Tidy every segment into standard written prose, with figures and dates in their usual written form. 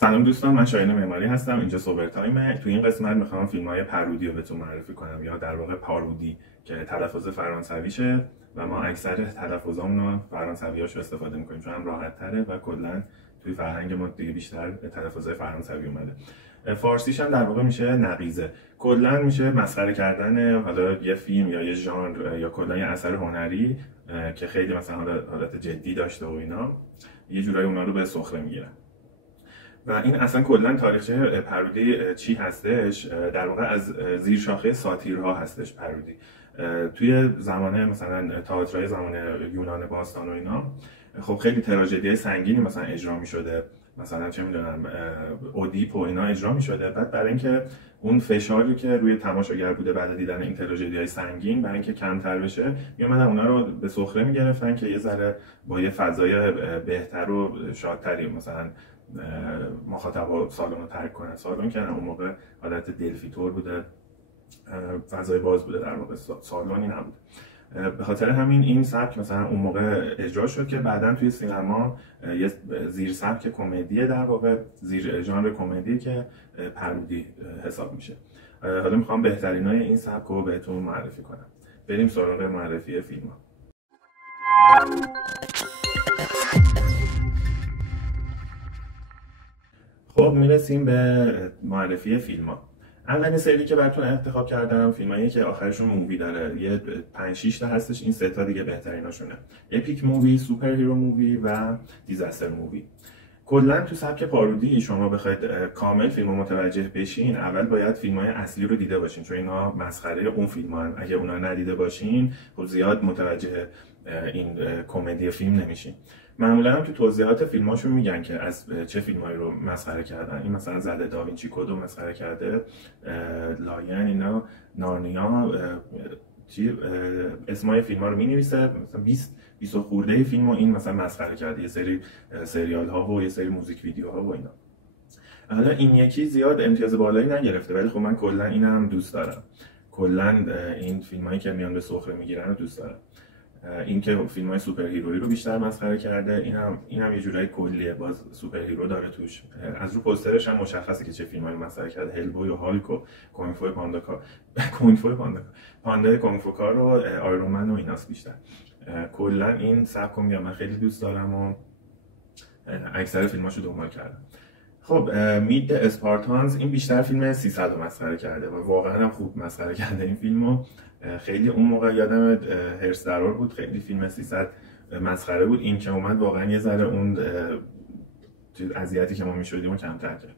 سلام دوستان، من شاهین معماری هستم. اینجا سوبر تایمه. تو این قسمت میخوام فیلم‌های پرودی رو بهتون معرفی کنم، یا در واقع پارودی که تلفظ فرانسویشه و ما اکثر تلفظامون رو فرانسوی‌هاش استفاده میکنیم چون هم راحت‌تره و کلا توی فرهنگ ما دیگه بیشتر تلفظ فرانسوی اومده. فارسیش هم در واقع میشه نقیضه. کلا میشه مسخره کردن حالا یه فیلم یا یه ژانر یا کلا یه اثر هنری که خیلی مثلا حالت جدی داشته و اینا، یه جورایی اونا رو به سخره میگیرن. و این اصلا کلا تاریخچه پرودی چی هستش؟ در واقع از زیر شاخه ساتیرها هستش پرودی. توی زمانه مثلا تئاترای زمان یونان باستان و اینا خب خیلی تراژدی سنگینی مثلا اجرا می‌شده، مثلا چه میدونم اودیپ و اینا اجرا می‌شده. بعد برای اینکه اون فشاری که روی تماشاگر بوده بعد دیدن این تراژدی‌های سنگین برای اینکه کمتر بشه، میومدن اونا رو به سخره می‌گرفتن که یه ذره با یه فضای بهتر و شادتری مثلا مخاطب سالن رو ترک کنن. سالن که اون موقع حالت دلفیتور بوده، فضای باز بوده، در واقع سالنی نبود. به خاطر همین این سبک مثلا اون موقع اجرا شد که بعداً توی سینما یه زیر سبک کمدی، در واقع زیر ژانر کمدی که پرودی حساب میشه. حالا میخوام بهترینای این سبک رو بهتون معرفی کنم. بریم سراغ معرفی فیلم ها. خب میرسیم به معرفی فیلم ها. اولین سری که براتون انتخاب کردم فیلمایی که آخرشون مووی داره، یه 5-6 تا هستش. این 3 تا دیگه بهتریناشونه: اپیک مووی، سوپر هیرو مووی و دیزاستر مووی. کلا تو سبک پارودی شما بخواید کامل فیلمو متوجه بشین، اول باید فیلمای اصلی رو دیده باشین، چون اینا مسخره اون فیلم‌ها. اگه اونا ندیده باشین خب زیاد متوجه این کمدی فیلم نمیشین. معمولا هم تو توضیحات فیلماشون میگن که از چه فیلمایی رو مسخره کردن. این مثلا زده داوینچی کد رو مسخره کرده، لاین، اینا، نارنیا، اسمای فیلم ها رو می نویسه، مثلا 20 خورده فیلم رو این مثلا مسخره کرده، یه سری سریال ها و یه سری موزیک ویدیو ها و اینا. حالا این یکی زیاد امتیاز بالایی نگرفته، ولی خب من کلا اینم دوست دارم. کلا این فیلمایی که میان به سخره میگیرن رو دوست دارم. این که فیلم‌های سوپر هیرویی رو بیشتر مسخره کرده، اینم یه جورایی کلیه، باز سوپر هیرو داره توش. از رو پوسترش هم مشخصه که چه فیلمایی رو مسخره کرده: هلبوی و هالک و کونگ فو پاندا کونگ فو کار و آیرون من و ایناست بیشتر. کلا این سبک رو من خیلی دوست دارم و اکثر فیلماشو دنبال کردم. خب مید اسپارتانز، این بیشتر فیلم 300 رو مسخره کرده و واقعا هم خوب مسخره کرده این فیلمو. خیلی اون موقع یادم هرسترار بود، خیلی فیلم 300 مسخره بود. این که اومد واقعا یه ذره اون اذیتی که ما میشدیم رو کمتر کرد.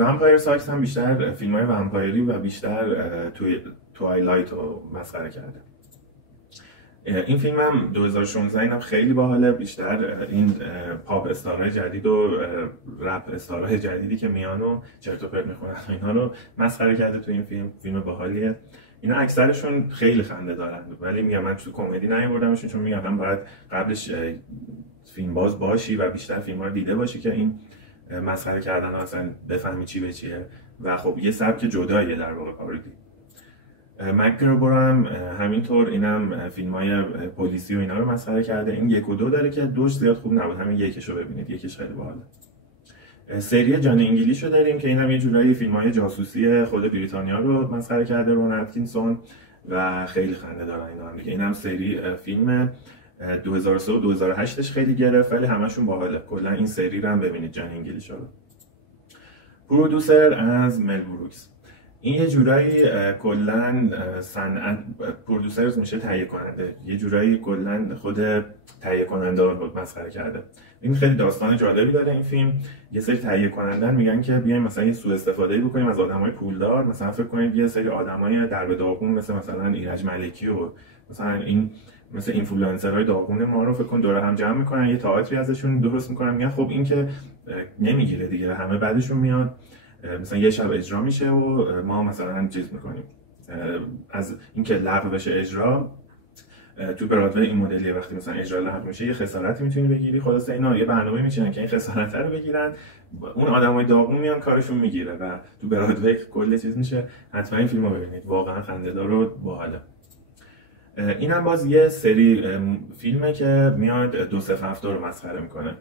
ومپایر ساکس هم بیشتر فیلم‌های ومپایری و بیشتر توی توایلایت رو مسخره کرده. این فیلم هم 2016 اینم خیلی باحاله. بیشتر این پاپ استارهای جدید و رپ استارهای جدیدی که میان و چرت و پرت میخونن اینا رو مسخره کرده تو این فیلم باحالیه. اینا اکثرشون خیلی خنده دارن، ولی میگم من تو کمدی نیاوردمشون چون میگم من باید قبلش فیلم باز باشی و بیشتر فیلم‌ها رو دیده باشی که این مسخره کردن اصلا بفهمی چی به چیه. و خب یه سبک جداییه در واقع پارودی. مک‌گربور هم همینطور، اینم فیلم‌های پلیسی و اینا رو مسخره کرده. این 1 و 2 داره که 2 زیاد خوب نبود، همین یکش رو ببینید، یکش خیلی باحاله. سری جان انگلیش رو داریم که اینم یه جورایی فیلم‌های جاسوسی خود بریتانیا رو مسخره کرده رون اتکینسون و خیلی خنده دارن اینا دیگه. اینم سری فیلم 2003 و 2008ش خیلی گرفت، ولی همشون باحاله. کلا این سری رو هم ببینید، جان انگلیش رو. پرودوسر از مل بروکس، این یه جورایی کلا صنعت پرودوسرز میشه تهیه کننده، یه جورایی کلا خود تهیه کننده رو مسخره کرده. این خیلی داستان جالبی داره این فیلم. یه سری تهیه کنندن میگن که بیایم مثلا یه سوء استفاده بکنیم از آدمای پولدار. مثلا فکر کنید یه سری آدمای در به داغون مثلا ایرج ملکی و مثلا این مثل اینفلوئنسرهای داغون ما رو فکر کن دور هم جمع میکنن، یه تئاتری ازشون درست میکنن. میگن خب این که نمیگیره دیگه، همه بعدشون میاد مثلا یه شب اجرا میشه و ما مثلا چیز میکنیم. از اینکه لغو بشه اجرا تو برادوی این مدلیه، وقتی مثلا اجرا لغو میشه یه خسارتی میتونی بگیری. خلاصه اینا یه برنامه میچینن که این خسارت رو بگیرن، اون آدمای داغون میان کارشون میگیره و تو برادوی کلی چیز میشه. حتما این فیلمو ببینید، واقعا خنده‌دار و باحاله. اینم باز یه سری فیلمه که میاد 207 رو مسخره میکنه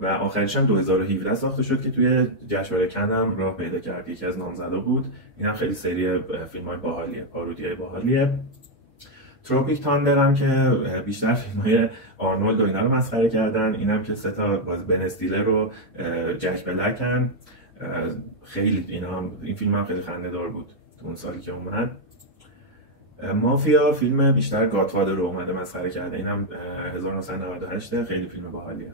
و آخرش هم 2017 ساخته شد که توی جشنواره کن هم راه پیدا کرد، یکی از نامزدا بود. این هم خیلی سری فیلم‌های باحالیه، پارودی‌های باحالیه. تروپیک تاندر هم که بیشتر فیلم‌های آرنولد و اینا رو مسخره کردن، اینم که سه تا باز بن استیلر رو جک بلکن، خیلی این فیلم هم خیلی خنده‌دار بود اون سالی که اومد. مافیا فیلم بیشتر گادفادر رو اومده مسخره کرده، اینم 1998، خیلی فیلم باحالیه.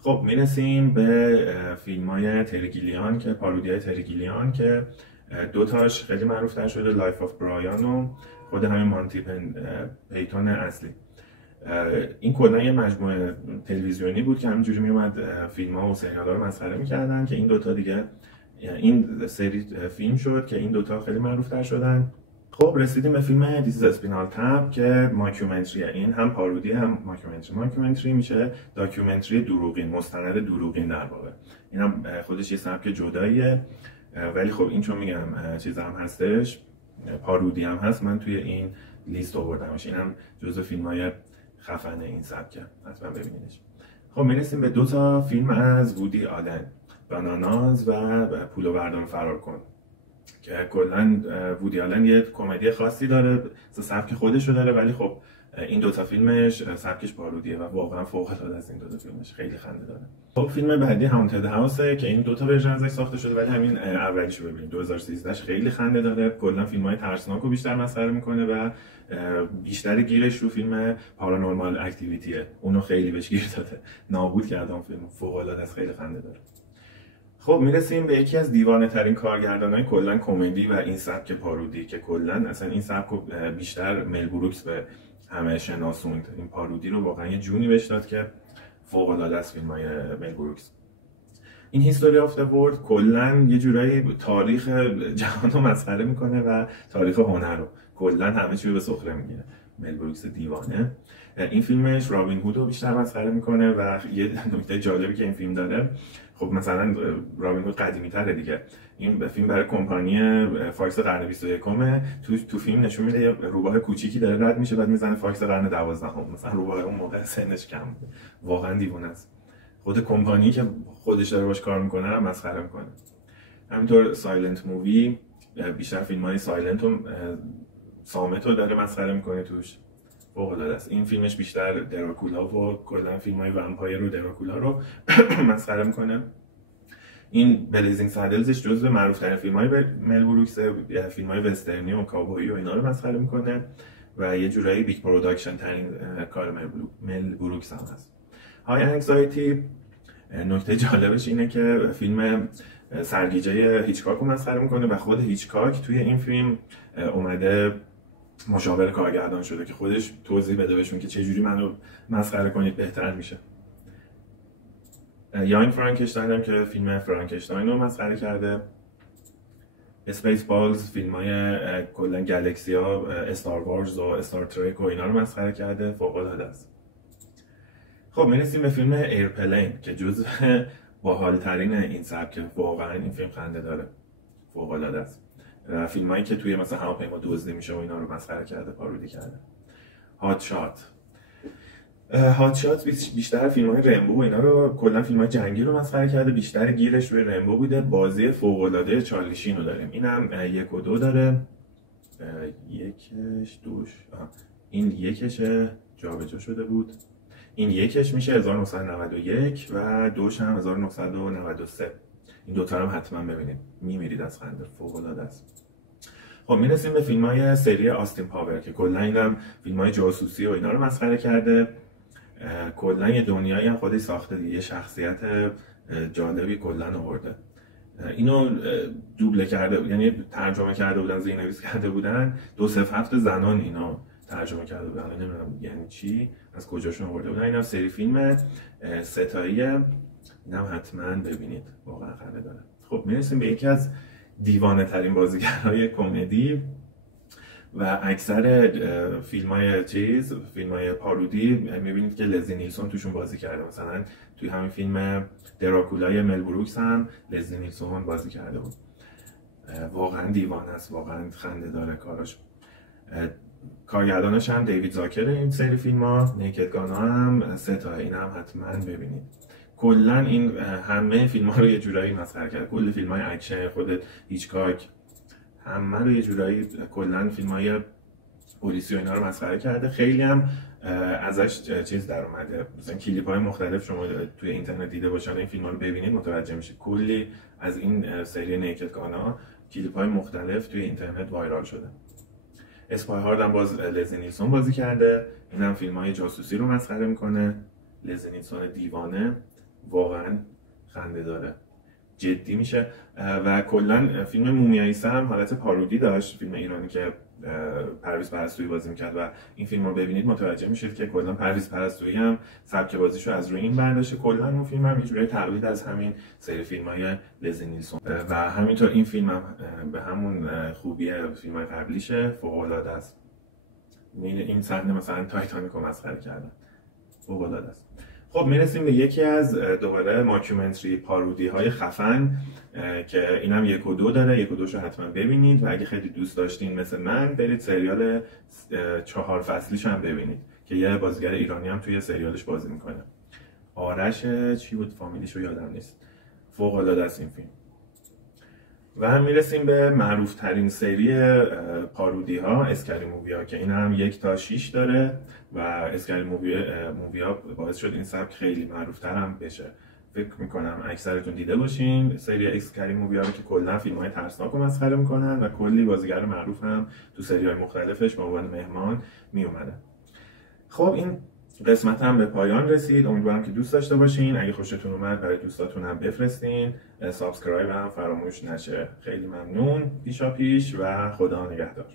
خب میرسیم به فیلم‌های تری گیلیان که پارودی‌های تری گیلیان که دو تاش خیلی معروف‌تر شده، لایف آف برایان و خود همین مانتی پیتون اصلی. این کلا یه مجموعه تلویزیونی بود که همینجوری میومد فیلم‌ها و سریال‌ها رو مسخره می‌کردن که این دوتا دیگه این سری فیلم شد که این دوتا خیلی معروف‌تر شدن. خب رسیدیم به فیلم دیس اسپینال تپ که ماکیومنتریه، این هم پارودی هم ماکیومنتری میشه داکیومنتری دروغین، مستند دروغین در واقع. این هم خودش یه سبک جداییه، ولی خب این چون میگم چیز هم هستش، پارودی هم هست، من توی این لیست آوردمش. این هم جزو فیلم‌های خفن این سبکه، حتما ببینیدش. خب میرسیم به دو تا فیلم از وودی آلن، باناناز و پولو بردار فرار کن، که کلا وودی آلن یه کمدی خاصی داره، سبک خودشو داره، ولی خب این دوتا فیلمش سبکش پارودیه و واقعا فوق العاده است. این دوتا فیلمش خیلی خنده داره. خب فیلم بعدی هانتد هاوسه که این دوتا ورژن ازش ساخته شده، ولی همین اولیشو ببینید 2013 خیلی خنده داره. کلا فیلم‌های ترسناکو بیشتر مسخره میکنه و بیشتر گیرش رو فیلم پارانورمال اکتیویتیه، اونو خیلی بهش گیر داده، نابود کرده اون فیلم، فوق العاده است، خیلی خنده داره. خب میرسیم به یکی از دیوانه ترین کارگردانای کلا کمدی و این سبک پارودی که کلا اصلا این سبک بیشتر مل بروکس به همه شناسوند. این پارودی رو واقعا یه جونی بهش داد که فوق العاده است فیلمای مل بروکس. این هیستوری آف د ورلد کلا یه جورایی تاریخ جهان رو مسخره میکنه و تاریخ هنر رو کلا همه چی رو به سخره میگیره. مل بروکس دیوانه. این فیلمش رابین هود رو بیشتر مسخره میکنه و یه نکته جالبی که این فیلم داره، خب مثلا رابین هود قدیمی تره دیگه، این فیلم برای کمپانی فاکس قرن 21 تو فیلم نشون میده یه روباه کوچیکی داره رد میشه، بعد میزنه فاکس قرن 12، مثلا روباه اون موقع سنش کم بود. واقعا دیوونه است. خود کمپانی که خودش داره باش کار میکنه رو مسخره میکنه. همینطور سایلنت مووی، بیشتر فیلم‌های سایلنت و صامت رو داره مسخره میکنه توش، فوق العاده است. این فیلمش بیشتر دراکولا و کلا فیلم‌های ومپایر و دراکولا رو مسخره میکنه. این بلیزینگ سادلزش جزو معروف‌ترین فیلم‌های مل بروکس، فیلم‌های وسترنی و کاوبویی و اینا رو مسخره میکنه و یه جورایی بیگ پروداکشن ترین کار مل بروکس هم هست. های انگزایتی نکته جالبش اینه که فیلم سرگیجه هیچکاک رو مسخره میکنه و خود هیچکاک توی این فیلم اومده مشاور کارگردان شده که خودش توضیح بده بهشون که چه جوری منو مسخره کنید بهتر میشه. یانگ فرانکشتاین هم که فیلم فرانکشتاین رو مسخره کرده. اسپیس بالز فیلم‌های کلا گالاکسیا، استار وارز و استار ترک و اینا رو مسخره کرده، فوق العاده است. خب میرسیم به فیلم ایرپلین که جزو باحال‌ترین این سبک، واقعا این فیلم خنده داره، فوق العاده است. فیلمایی که توی مثلا هواپیما دزدی میشه و اینا رو مسخره کرده، پارودی کرده. هات شات بیشتر فیلم‌های رمبو و اینا رو، کلا فیلم‌های جنگی رو مسخره کرده، بیشتر گیرش روی رمبو بوده. بازی فوق العاده چارلی شین رو داریم، اینم 1 و 2 داره. یکش دوش این یکشه جابجا شده بود، این یکش میشه 1991 و دوش هم 1993. این دوتا رو هم حتما ببینید، میمیرید از خنده، فوق العاده است. خب میرسیم به فیلم‌های سری آستین پاور که کلا اینم فیلم‌های جاسوسی و اینا رو مسخره کرده. کلا یه دنیایی هم خودش ساخته دیگه، یه شخصیت جالبی کلا آورده. اینو دوبله کرده، یعنی ترجمه کرده بودن، زیرنویس کرده بودن 207 زنان اینو ترجمه کرده بودن، نمیدونم یعنی چی، از کجاشون آورده بودن. اینم سری فیلم ستاییه، اینم حتما ببینید، واقعا خنده داره. خب میرسیم به یکی از دیوانه ترین بازیگرای کمدی و اکثر فیلم‌های پارودی میبینید که لزلی نیلسون توشون بازی کرده. مثلا توی همین فیلم دراکولای مل بروکس هم لزلی نیلسون بازی کرده بود. واقعا دیوانه است، واقعا خنده داره کاراش. کارگردانش هم دیوید زاکر این سری فیلم‌ها، نیکد گانا هم 3 تا، این هم حتما ببینید. کلا این همه فیلم ها رو یه جورایی مسخره کرده. کل فیلم های اکشن خود هیچکاک همه رو یه جورایی، کلا فیلم های پلیسی و اینا رو مسخره کرده. خیلی هم ازش چیز در اومده، مثلا کلیپ های مختلف شما توی اینترنت دیده باشن این فیلم ها رو ببینید متوجه میشید کلی از این سری نیکد گانا کلیپ های مختلف توی اینترنت وایرال شده. اسپای هارد هم باز لزلی نیلسون بازی کرده، اینم فیلم های جاسوسی رو مسخره میکنه. لزلی نیلسون دیوانه، واقعا خنده داره، جدی میشه. و کلا فیلم مومیایی هم حالت پارودی داشت، فیلم ایرانی که پرویز پرستویی بازی میکرد و این فیلم رو ببینید متوجه میشید که کلا پرویز پرستویی هم سبک بازیشو از روی این برداشته. کلا اون فیلم هم یه جوری تقلید از همین سری فیلم‌های لزلی نیلسون و همینطور این فیلم هم به همون خوبی فیلم‌های قبلیشه، فوق‌العاده است. این صحنه مثلا تایتانیک رو مسخره کردن، فوق‌العاده است. خب میرسیم به یکی از دوباره ماکیومنتری پارودی های خفن که اینم 1 و 2 داره. 1 و 2 رو حتما ببینید و اگه خیلی دوست داشتین مثل من برید سریال 4 فصلیش هم ببینید که یه بازیگر ایرانی هم توی سریالش بازی میکنه. آرش چی بود فامیلیش رو یادم نیست. فوق العاده است این فیلم. و هم میرسیم به معروف ترین سری پارودی ها، اسکری مووی ها، که این هم 1 تا 6 داره و اسکری مووی ها باعث شد این سبک خیلی معروف تر هم بشه. فکر میکنم اکثرتون دیده باشین سری اسکری مووی ها رو که کلا فیلم های ترسناک رو مسخره میکنن و کلی بازیگر معروف هم تو سری های مختلفش به عنوان مهمان میومدن. خب این قسمت هم به پایان رسید. امیدوارم که دوست داشته باشین. اگه خوشتون اومد برای دوستاتون هم بفرستین. سابسکرایب هم فراموش نشه. خیلی ممنون. پیشا پیش و خدا نگهدار.